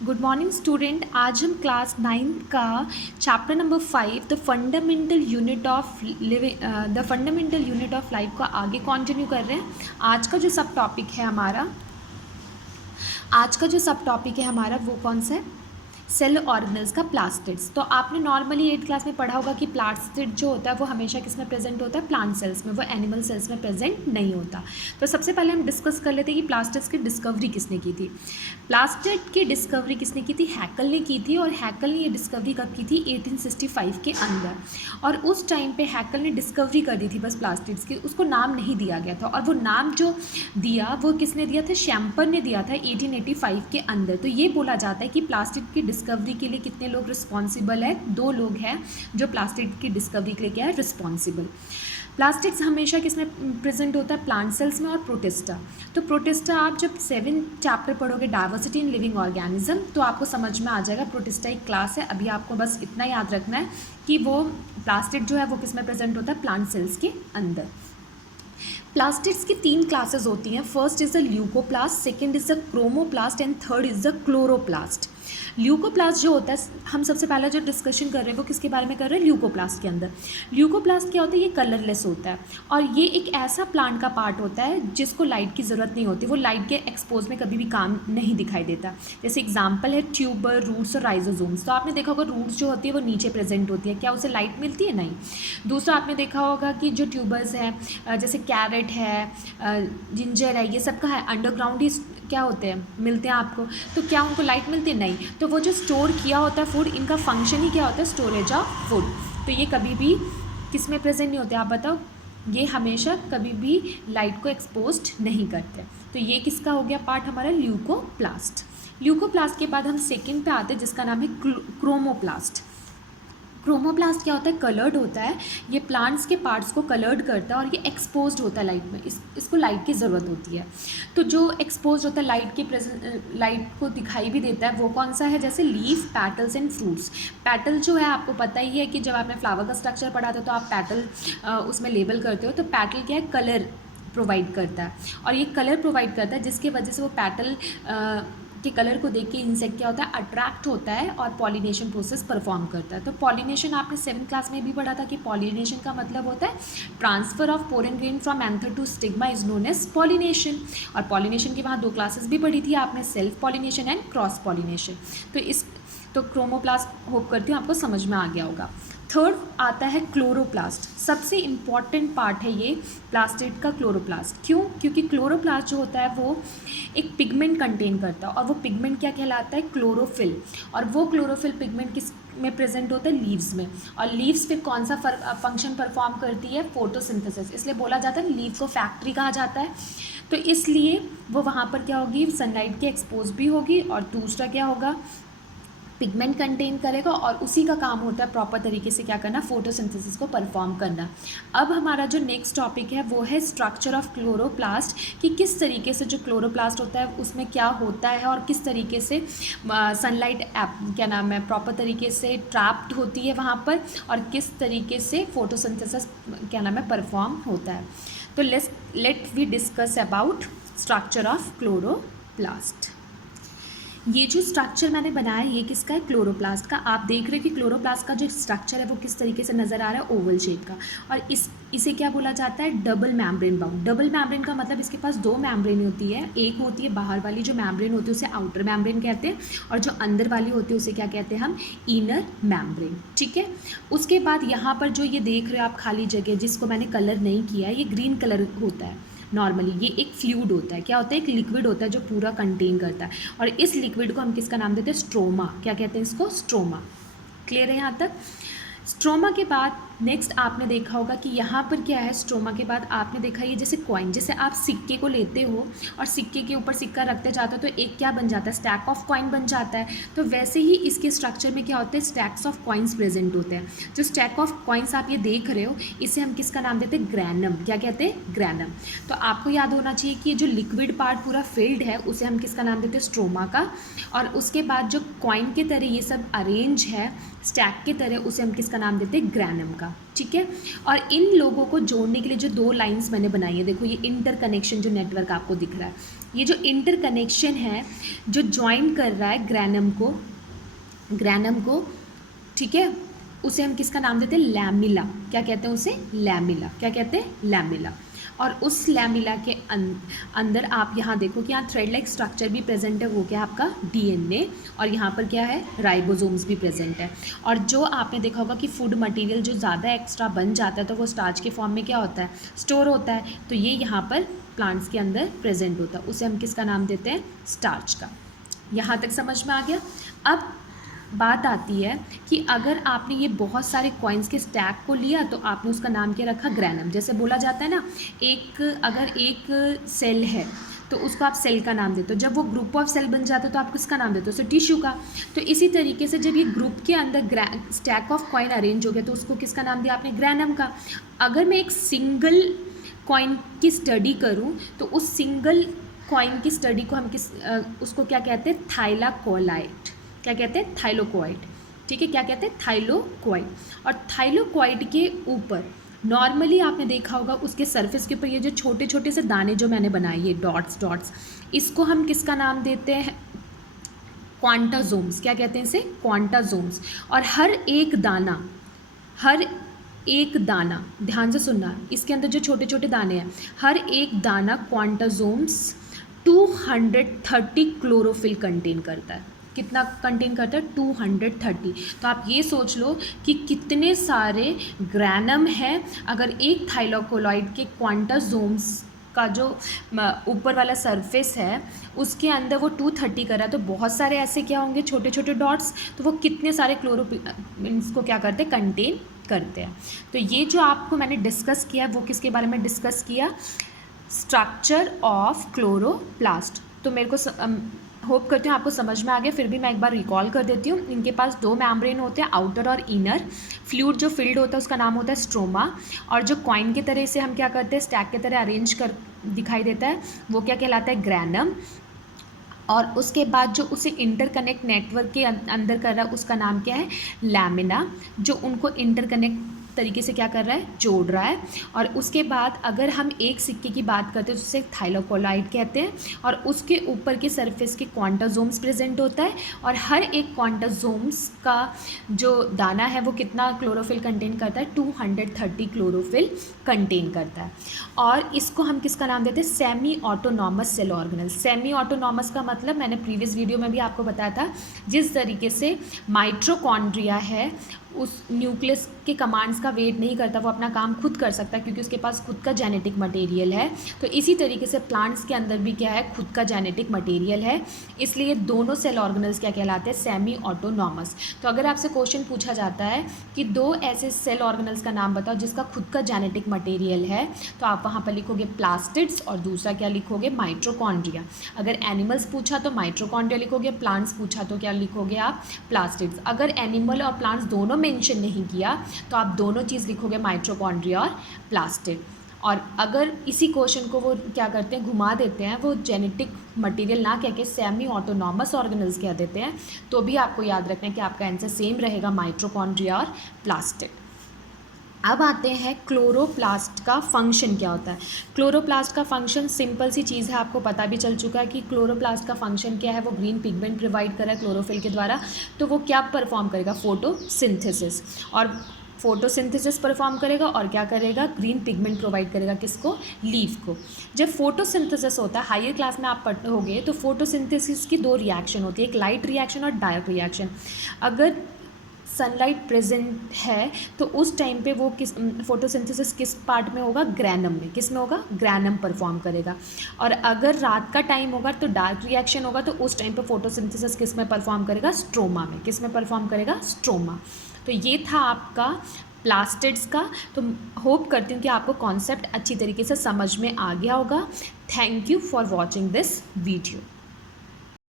Good morning student. आज हम class 9 का chapter number 5 the fundamental unit of life को आगे कंटिन्यू कर रहे हैं। आज का जो सब टॉपिक है हमारा वो कौन सा है? सेल ऑर्गेनल्स का प्लास्टिड्स। तो आपने नॉर्मली 8th क्लास में पढ़ा होगा कि प्लास्टिड जो होता है वो हमेशा किस में प्रेजेंट होता है? प्लांट सेल्स में, वो एनिमल सेल्स में प्रेजेंट नहीं होता। तो सबसे पहले हम डिस्कस कर लेते हैं कि प्लास्टिड्स की डिस्कवरी किसने की थी। प्लास्टिड की डिस्कवरी किसने की थी? हैकल ने की थी। और हैकल ने ये डिस्कवरी कब की थी? 1865 के अंदर। और उस टाइम पे हैकल ने डिस्कवरी कर दी थी बस प्लास्टिड्स की, उसको नाम नहीं दिया गया था। और वो नाम जो दिया वो किसने दिया था? शैम्पर ने दिया था 1885 के अंदर। तो ये बोला जाता है कि प्लास्टिड की डिस्कवरी के लिए कितने लोग रिस्पॉन्सिबल है? 2 लोग हैं जो प्लास्टिड की डिस्कवरी के लिए क्या है? रिस्पॉन्सिबल। प्लास्टिक्स हमेशा किस में प्रेजेंट होता है? प्लांट सेल्स में और प्रोटिस्टा। तो प्रोटिस्टा आप जब 7th चैप्टर पढ़ोगे डाइवर्सिटी इन लिविंग ऑर्गेनिज्म तो आपको समझ में आ जाएगा। प्रोटिस्टा एक क्लास है। अभी आपको बस इतना याद रखना है कि वो प्लास्टिड जो है वो किस में प्रेजेंट होता है? प्लांट सेल्स के अंदर। प्लास्टिड्स की 3 क्लासेस होती हैं। First is the leucoplast, second is the chromoplast and third is the chloroplast. Leucoplast जो होता है, हम सबसे पहले जो डिस्कशन कर रहे हैं वो किसके बारे में कर रहे हैं? ल्यूकोप्लास्ट के अंदर। ल्यूकोप्लास्ट क्या होता है? ये कलरलेस होता है और ये एक ऐसा प्लांट का पार्ट होता है जिसको लाइट की ज़रूरत नहीं होती। वो लाइट के एक्सपोज में कभी भी काम नहीं दिखाई देता। जैसे एग्जाम्पल है ट्यूबर, रूट्स और राइजोसोम्स। तो आपने देखा होगा रूट्स जो होती है वो नीचे प्रेजेंट होती है। क्या उसे लाइट मिलती है? नहीं। दूसरा आपने देखा होगा कि जो ट्यूबर्स हैं जैसे कैरेट है, जिंजर है, ये सब का है अंडरग्राउंड ही क्या होते हैं? मिलते हैं आपको। तो क्या उनको लाइट मिलती है? नहीं। तो वो जो स्टोर किया होता है फूड, इनका फंक्शन ही क्या होता है? Storage of food. तो ये कभी भी किस में प्रेजेंट नहीं होते? आप बताओ। ये हमेशा कभी भी लाइट को एक्सपोज्ड नहीं करते। तो ये किसका हो गया पार्ट? हमारा ल्यूकोप्लास्ट। ल्यूकोप्लास्ट के बाद हम सेकंड पे आते हैं जिसका नाम है क्रोमोप्लास्ट। क्रोमोप्लास्ट क्या होता है? कलर्ड होता है। ये प्लांट्स के पार्ट्स को कलर्ड करता है और ये एक्सपोज्ड होता है लाइट में। इसको लाइट की ज़रूरत होती है। तो जो एक्सपोज्ड होता है लाइट को दिखाई भी देता है वो कौन सा है? जैसे leaf, petals and fruits. Petal जो है आपको पता ही है कि जब आपने फ्लावर का स्ट्रक्चर पढ़ा था तो आप पैटल उसमें लेबल करते हो। तो पैटल क्या है? कलर प्रोवाइड करता है। और ये कलर प्रोवाइड करता है जिसकी वजह से वो पैटल के कलर को देख के इंसेक्ट क्या होता है? अट्रैक्ट होता है और पॉलिनेशन प्रोसेस परफॉर्म करता है। तो पॉलिनेशन आपने 7th क्लास में भी पढ़ा था कि पॉलिनेशन का मतलब होता है transfer of pollen grain from anther to stigma is known as pollination. और पॉलिनेशन की वहाँ 2 क्लासेस भी पढ़ी थी आपने, self pollination and cross pollination. तो क्रोमोप्लास्ट होप करती हूँ आपको समझ में आ गया होगा। थर्ड आता है क्लोरोप्लास्ट। सबसे इम्पॉर्टेंट पार्ट है ये प्लास्टिड का क्लोरोप्लास्ट। क्यों? क्योंकि क्लोरोप्लास्ट जो होता है वो एक पिगमेंट कंटेन करता है और वो पिगमेंट क्या कहलाता है? क्लोरोफिल। और वो क्लोरोफिल पिगमेंट किस में प्रेजेंट होता है? लीव्स में। और लीव्स फिर कौन सा फंक्शन परफॉर्म करती है? फोटोसिंथेसिस। इसलिए बोला जाता है लीव को फैक्ट्री कहा जाता है। तो इसलिए वो वहाँ पर क्या होगी? सनलाइट के एक्सपोज भी होगी और दूसरा क्या होगा? पिगमेंट कंटेन करेगा और उसी का काम होता है प्रॉपर तरीके से क्या करना? फोटोसिंथेसिस को परफॉर्म करना। अब हमारा जो नेक्स्ट टॉपिक है वो है स्ट्रक्चर ऑफ क्लोरोप्लास्ट, कि किस तरीके से जो क्लोरोप्लास्ट होता है उसमें क्या होता है और किस तरीके से सनलाइट क्या नाम है प्रॉपर तरीके से ट्रैप्ड होती है वहाँ पर और किस तरीके से फोटोसिंथेसिस क्या नाम है परफॉर्म होता है। तो let we discuss about structure of chloroplast. ये जो स्ट्रक्चर मैंने बनाया है ये किसका है? क्लोरोप्लास्ट का। आप देख रहे हो कि क्लोरोप्लास्ट का जो स्ट्रक्चर है वो किस तरीके से नज़र आ रहा है? ओवल शेप का। और इसे क्या बोला जाता है? Double membrane bound. Double membrane का मतलब इसके पास 2 मैम्ब्रेन होती है। एक होती है बाहर वाली जो मैम्ब्रेन होती है उसे आउटर मैम्ब्रेन कहते हैं और जो अंदर वाली होती है उसे क्या कहते हैं हम? Inner membrane. ठीक है। उसके बाद यहाँ पर जो ये देख रहे हो आप खाली जगह जिसको मैंने कलर नहीं किया है, ये ग्रीन कलर होता है। नॉर्मली ये एक फ्लूइड होता है। क्या होता है? एक लिक्विड होता है जो पूरा कंटेन करता है। और इस लिक्विड को हम किसका नाम देते हैं? स्ट्रोमा। क्या कहते हैं इसको? स्ट्रोमा। क्लियर है यहाँ तक? स्ट्रोमा के बाद नेक्स्ट आपने देखा होगा कि यहाँ पर क्या है? स्ट्रोमा के बाद आपने देखा ये जैसे कॉइन, जैसे आप सिक्के को लेते हो और सिक्के के ऊपर सिक्का रखते जाते हो तो एक क्या बन जाता है? स्टैक ऑफ कॉइन बन जाता है। तो वैसे ही इसके स्ट्रक्चर में क्या होता है? स्टैक्स ऑफ कॉइन्स प्रेजेंट होते हैं। जो स्टैक ऑफ कॉइन्स आप ये देख रहे हो इसे हम किसका नाम देते हैं? ग्रैनम। क्या कहते हैं? ग्रैनम। तो आपको याद होना चाहिए कि जो लिक्विड पार्ट पूरा फिल्ड है उसे हम किसका नाम देते हैं? स्ट्रोमा का। और उसके बाद जो कॉइन के तरह ये सब अरेंज है स्टैक की तरह उसे हम किसका नाम देते हैं? ग्रैनम का। का, ठीक है। और इन लोगों को जोड़ने के लिए जो दो लाइंस मैंने बनाई है, देखो ये इंटरकनेक्शन जो नेटवर्क आपको दिख रहा है, ये जो इंटरकनेक्शन है जो ज्वाइन कर रहा है ग्रैनम को, ठीक है, उसे हम किसका नाम देते हैं, लैमिला। क्या कहते हैं उसे, लैमिला। क्या कहते हैं, लैमिला। और उस लैमिला के अंदर आप यहाँ देखो कि यहाँ थ्रेड लाइक स्ट्रक्चर भी प्रेजेंट है, वो क्या है आपका डीएनए, और यहाँ पर क्या है, राइबोसोम्स भी प्रेजेंट है। और जो आपने देखा होगा कि फूड मटेरियल जो ज़्यादा एक्स्ट्रा बन जाता है तो वो स्टार्च के फॉर्म में क्या होता है, स्टोर होता है, तो ये यहाँ पर प्लांट्स के अंदर प्रेजेंट होता है, उसे हम किसका नाम देते हैं, स्टार्च का। यहाँ तक समझ में आ गया। अब बात आती है कि अगर आपने ये बहुत सारे कॉइन्स के स्टैक को लिया तो आपने उसका नाम क्या रखा, ग्रैनम। जैसे बोला जाता है ना, अगर एक सेल है तो उसको आप सेल का नाम देते हो, जब वो ग्रुप ऑफ सेल बन जाता है तो आप किसका नाम देते हो, उसे टिश्यू का। तो इसी तरीके से जब ये ग्रुप के अंदर स्टैक ऑफ कॉइन अरेंज हो गया तो उसको किसका नाम दिया आपने, ग्रैनम का। अगर मैं एक सिंगल कॉइन की स्टडी करूँ तो उस सिंगल कॉइन की स्टडी को हम उसको क्या कहते हैं, थाइलाकोलाइट। क्या कहते हैं, थाइलोकोइड, ठीक है। क्या कहते हैं, थाइलोकोइड। और थाइलोकोइड के ऊपर नॉर्मली आपने देखा होगा उसके सरफेस के ऊपर ये जो छोटे छोटे से दाने जो मैंने बनाए, ये डॉट्स, इसको हम किसका नाम देते हैं, क्वांटाजोम्स। क्या कहते हैं इसे, क्वांटाजोम्स। और हर एक दाना ध्यान से सुनना, इसके अंदर जो छोटे छोटे दाने हैं, हर एक दाना क्वांटाजोम्स 230 क्लोरोफिल कंटेन करता है। कितना कंटेन करता है, 230। तो आप ये सोच लो कि कितने सारे ग्रैनम है अगर एक थाइलोकोलाइड के क्वांटाजोम्स का जो ऊपर वाला सरफेस है उसके अंदर वो 230 कर रहा है, तो बहुत सारे ऐसे क्या होंगे, छोटे छोटे डॉट्स, तो वो कितने सारे क्लोरोफिल को क्या करते हैं, कंटेन करते हैं। तो ये जो आपको मैंने डिस्कस किया वो किसके बारे में डिस्कस किया, स्ट्रक्चर ऑफ क्लोरोप्लास्ट। तो मेरे को होप करती हूँ आपको समझ में आ गया। फिर भी मैं एक बार रिकॉल कर देती हूँ। इनके पास दो मेम्ब्रेन होते हैं, आउटर और इनर। फ्लूइड जो फिल्ड होता है उसका नाम होता है स्ट्रोमा। और जो कॉइन की तरह से हम क्या करते हैं, स्टैक की तरह अरेंज कर दिखाई देता है, वो क्या कहलाता है, ग्रैनम। और उसके बाद जो उसे इंटरकनेक्ट नेटवर्क के अंदर कर रहा है उसका नाम क्या है, लैमिना, जो उनको इंटरकनेक्ट तरीके से क्या कर रहा है, जोड़ रहा है। और उसके बाद अगर हम एक सिक्के की बात करते हैं तो उसे थाइलोकोलाइड कहते हैं, और उसके ऊपर के सरफेस के क्वांटाजोम्स प्रेजेंट होता है। और हर एक क्वांटाजोम्स का जो दाना है वो कितना क्लोरोफिल कंटेन करता है, 230 क्लोरोफिल कंटेन करता है। और इसको हम किसका नाम देते हैं, semi autonomous cell organelle. Semi autonomous का मतलब मैंने प्रीवियस वीडियो में भी आपको बताया था, जिस तरीके से माइटोकॉन्ड्रिया है उस न्यूक्लियस के कमांड्स का वेट नहीं करता, वो अपना काम खुद कर सकता है क्योंकि उसके पास खुद का जेनेटिक मटेरियल है। तो इसी तरीके से प्लांट्स के अंदर भी क्या है, खुद का जेनेटिक मटेरियल है, इसलिए दोनों सेल ऑर्गेनल्स क्या कहलाते हैं, सेमी ऑटोनॉमस। तो अगर आपसे क्वेश्चन पूछा जाता है कि दो ऐसे सेल ऑर्गेनल्स का नाम बताओ जिसका खुद का जेनेटिक मटेरियल है, तो आप वहाँ पर लिखोगे प्लास्टिड्स और दूसरा क्या लिखोगे, माइटोकॉन्ड्रिया। अगर एनिमल्स पूछा तो माइटोकॉन्ड्रिया लिखोगे, प्लांट्स पूछा तो क्या लिखोगे आप, प्लास्टिड्स। अगर एनिमल और प्लांट्स दोनों मेंशन नहीं किया तो आप दोनों चीज़ लिखोगे, माइटोकॉन्ड्रिया और प्लास्टिड। और अगर इसी क्वेश्चन को वो क्या करते हैं, घुमा देते हैं, वो जेनेटिक मटेरियल ना कह के सेमी ऑटोनॉमस ऑर्गेनल्स कह देते हैं, तो भी आपको याद रखना है कि आपका आंसर सेम रहेगा, माइटोकॉन्ड्रिया और प्लास्टिड। अब आते हैं क्लोरोप्लास्ट का फंक्शन क्या होता है। क्लोरोप्लास्ट का फंक्शन सिंपल सी चीज़ है, आपको पता भी चल चुका है कि क्लोरोप्लास्ट का फंक्शन क्या है, वो ग्रीन पिगमेंट प्रोवाइड कर रहा है क्लोरोफिल के द्वारा। तो वो क्या परफॉर्म करेगा, फोटोसिंथेसिस। और फोटोसिंथेसिस परफॉर्म करेगा और क्या करेगा, ग्रीन पिगमेंट प्रोवाइड करेगा, किसको, लीफ को। जब फोटोसिंथेसिस होता है, हायर क्लास में आप पढ़ोगे तो फोटोसिंथेसिस की दो रिएक्शन होती है, एक लाइट रिएक्शन और डार्क रिएक्शन। अगर सनलाइट प्रेजेंट है तो उस टाइम पे वो किस फोटोसिंथेसिस किस पार्ट में होगा, ग्रैनम में। किस में होगा, ग्रैनम परफॉर्म करेगा। और अगर रात का टाइम होगा तो डार्क रिएक्शन होगा, तो उस टाइम पे फोटोसिंथेसिस किस में परफॉर्म करेगा, स्ट्रोमा में। किस में परफॉर्म करेगा, स्ट्रोमा। तो ये था आपका प्लास्टिड्स का। तो होप करती हूँ कि आपको कॉन्सेप्ट अच्छी तरीके से समझ में आ गया होगा। Thank you for watching this video.